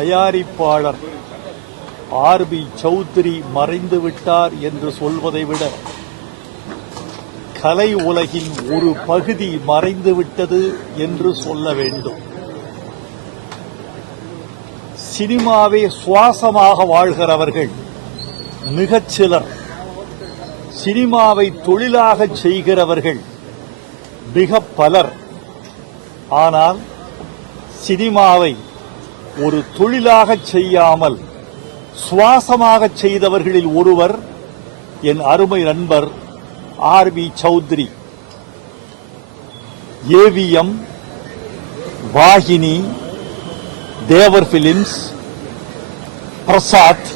தயாரிப்பாளர் ஆர்.பி. சௌத்ரி மறைந்துவிட்டார் என்று சொல்வதை விட கலை உலகின் ஒரு பகுதி மறைந்துவிட்டது என்று சொல்ல வேண்டும். சினிமாவே சுவாசமாக வாழ்கிறவர்கள் மிகச் சிலர். சினிமாவை தொழிலாக செய்கிறவர்கள் மிக பலர். ஆனால் சினிமாவை ஒரு தொழிலாக செய்யாமல் சுவாசமாக செய்தவர்களில் ஒருவர் என் அருமை நண்பர் ஆர்.பி. சௌத்ரி. ஏவிஎம், வாகினி, தேவர் பிலிம்ஸ், பிரசாத்,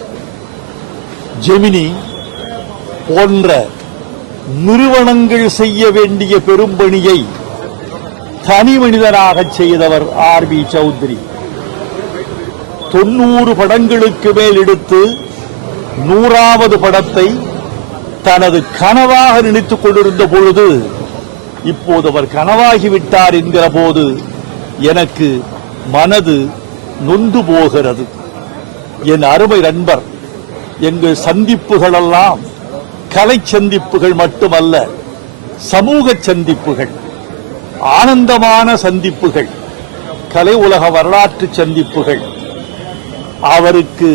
ஜெமினி போன்ற நிறுவனங்கள் செய்ய வேண்டிய பெரும்பணியை தனி மனிதனாக செய்தவர் ஆர்.பி. சௌத்ரி. 90 படங்களுக்கு மேல் எடுத்து 100வது படத்தை தனது கனவாக நினைத்துக் கொண்டிருந்த பொழுது இப்போது அவர் கனவாகிவிட்டார் என்கிற போது எனக்கு மனது நொந்து போகிறது. என் அருமை நண்பர், எங்கள் சந்திப்புகளெல்லாம் கலை சந்திப்புகள் மட்டுமல்ல, சமூக சந்திப்புகள், ஆனந்தமான சந்திப்புகள், கலை உலக வரலாற்று சந்திப்புகள். அவருக்கு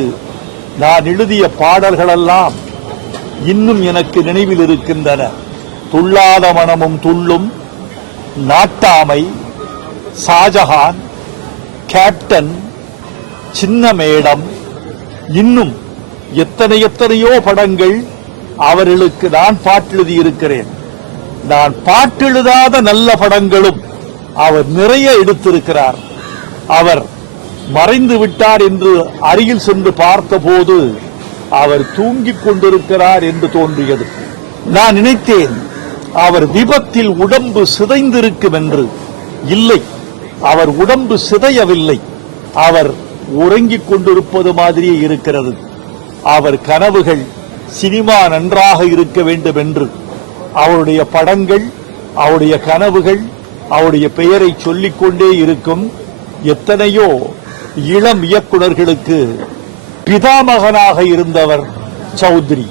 நான் எழுதிய பாடல்களெல்லாம் இன்னும் எனக்கு நினைவில் இருக்கின்றன. துள்ளாத மனமும் துள்ளும், நாட்டாமை, ஷாஜஹான், கேப்டன், சின்ன மேடம், இன்னும் எத்தனையோ படங்கள் அவர்களுக்கு நான் பாட்டெழுதியிருக்கிறேன். நான் பாட்டெழுதாத நல்ல படங்களும் அவர் நிறைய எடுத்திருக்கிறார். அவர் மறைந்து விட்டார் என்று அருகில் சென்று பார்த்தபோது அவர் தூங்கிக் கொண்டிருக்கிறார் என்று தோன்றியது. நான் நினைத்தேன் அவர் விபத்தில் உடம்பு சிதைந்திருக்கும் என்று. இல்லை, அவர் உடம்பு சிதையவில்லை, அவர் உறங்கிக் கொண்டிருப்பது மாதிரியே இருக்கிறது. அவர் கனவுகள் சினிமா நன்றாக இருக்க வேண்டும் என்று அவருடைய படங்கள், அவருடைய கனவுகள், அவருடைய பெயரை சொல்லிக்கொண்டே இருக்கும். எத்தனையோ இளம் இயக்குநர்களுக்கு பிதாமகனாக இருந்தவர் சௌத்ரி.